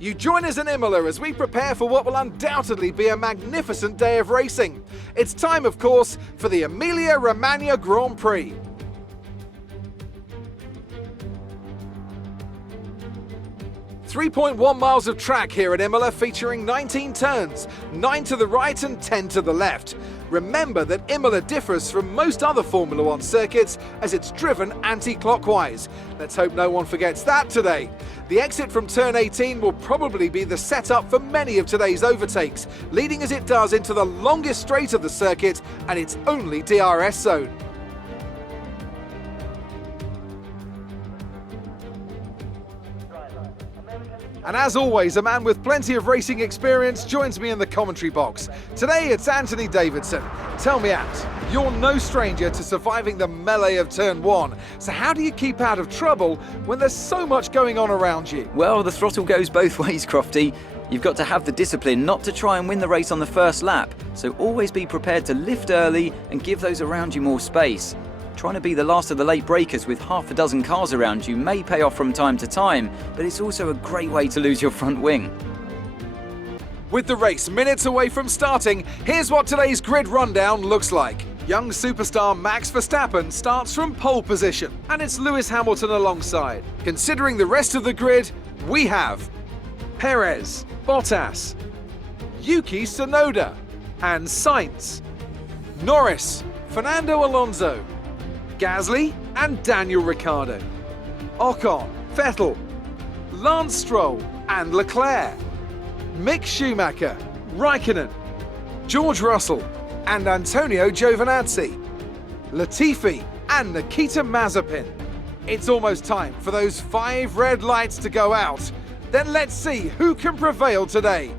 You join us in Imola as we prepare for what will undoubtedly be a magnificent day of racing. It's time, of course, for the Emilia-Romagna Grand Prix. .1 miles of track here at Imola, featuring 19 turns, 9 to the right and 10 to the left. Remember that Imola differs from most other Formula One circuits as it's driven anti-clockwise. Let's hope no one forgets that today. The exit from turn 18 will probably be the setup for many of today's overtakes, leading as it does into the longest straight of the circuit and its only DRS zone. And as always, a man with plenty of racing experience joins me in the commentary box. Today it's Anthony Davidson. Tell me, Ant, you're no stranger to surviving the melee of turn 1, so how do you keep out of trouble when there's so much going on around you? Well, the throttle goes both ways, Crofty. You've got to have the discipline not to try and win the race on the first lap, so always be prepared to lift early and give those around you more space. Trying to be the last of the late breakers with half a dozen cars around you may pay off from time to time, but it's also a great way to lose your front wing. With the race minutes away from starting, here's what today's grid rundown looks like. Young superstar Max Verstappen starts from pole position, and it's Lewis Hamilton alongside. Considering the rest of the grid, we have Perez, Bottas, Yuki Tsunoda, and Sainz, Norris, Fernando Alonso, Gasly and Daniel Ricciardo, Ocon, Vettel, Lance Stroll and Leclerc, Mick Schumacher, Raikkonen, George Russell and Antonio Giovinazzi, Latifi and Nikita Mazepin. It's almost time for those 5 red lights to go out. Then let's see who can prevail today.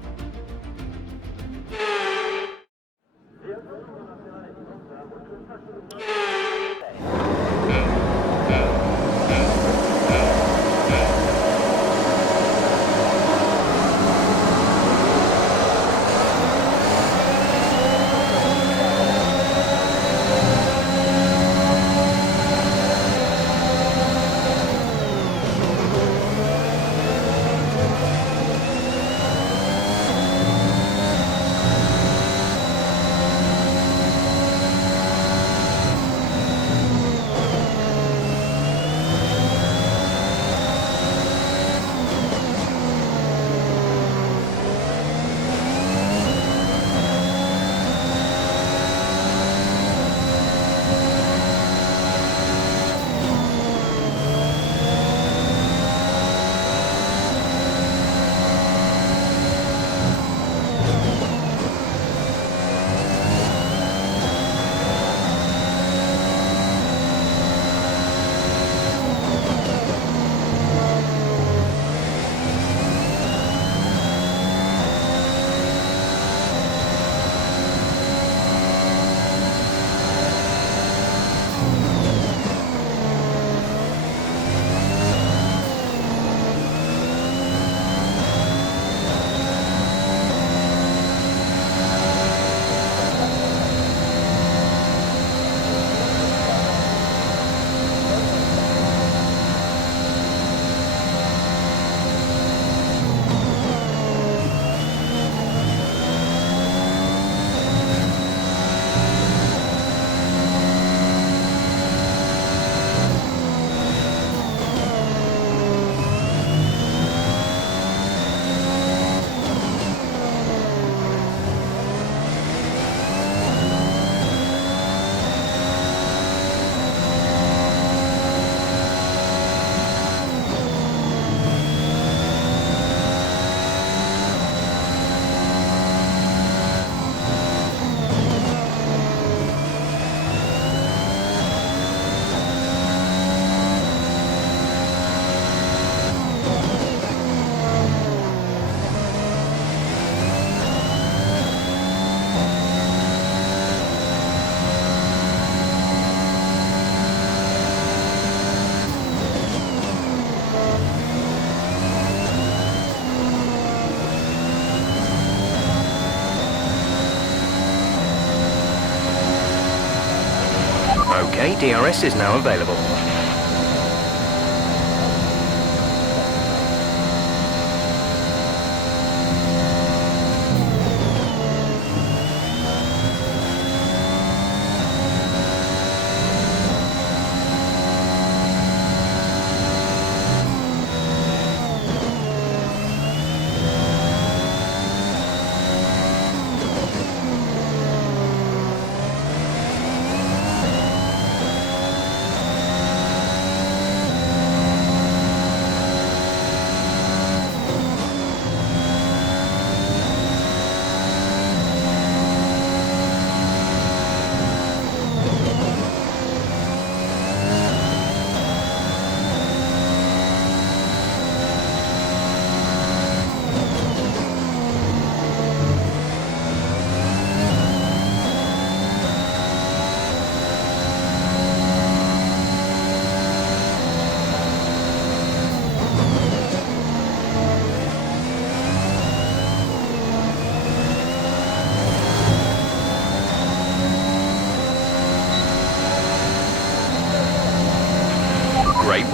Okay, DRS is now available.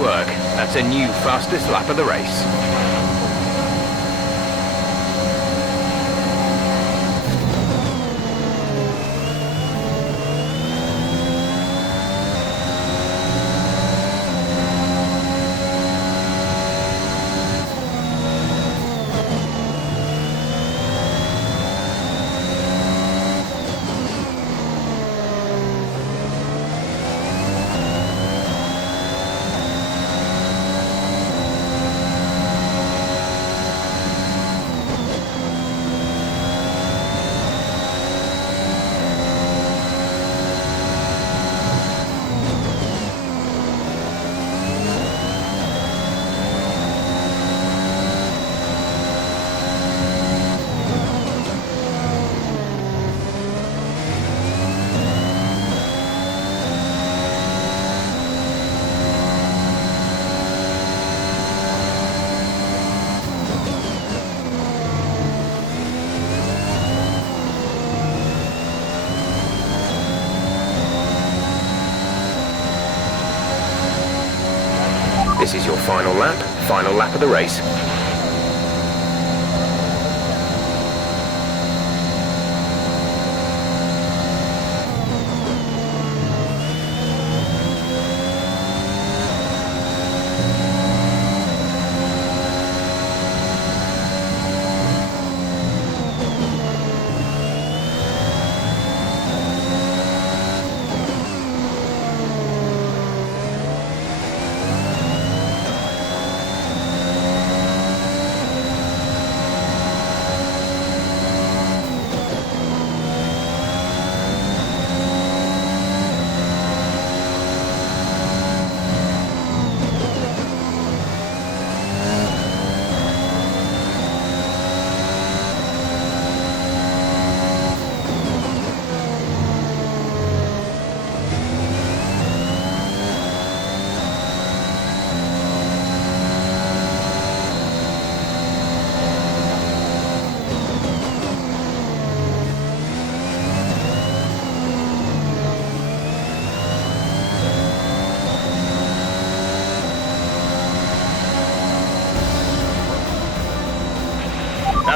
work. That's a new fastest lap of the race. This is your final lap of the race.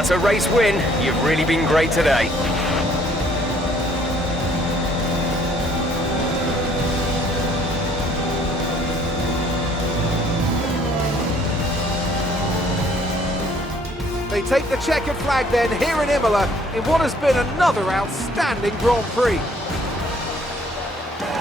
That's a race win. You've really been great today. They take the checkered flag then here in Imola in what has been another outstanding Grand Prix.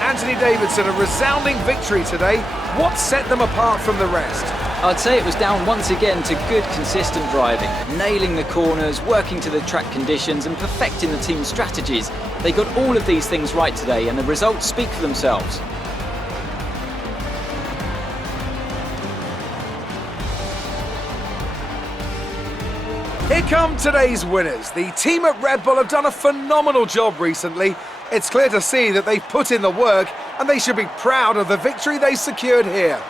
Anthony Davidson, a resounding victory today. What set them apart from the rest? I'd say it was down once again to good, consistent driving, nailing the corners, working to the track conditions and perfecting the team's strategies. They got all of these things right today and the results speak for themselves. Here come today's winners. The team at Red Bull have done a phenomenal job recently. It's clear to see that they've put in the work and they should be proud of the victory they secured here.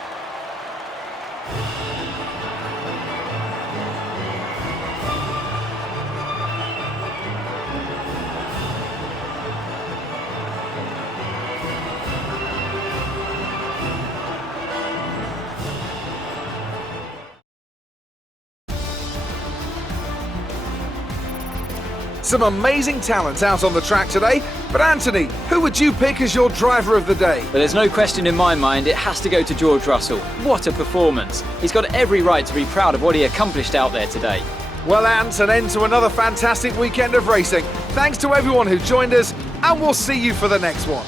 Some amazing talent out on the track today, but Anthony, who would you pick as your driver of the day? But there's no question in my mind it has to go to George Russell. What a performance. He's got every right to be proud of what he accomplished out there today. Well, Ant, an end to another fantastic weekend of racing. Thanks to everyone who joined us, and we'll see you for the next one.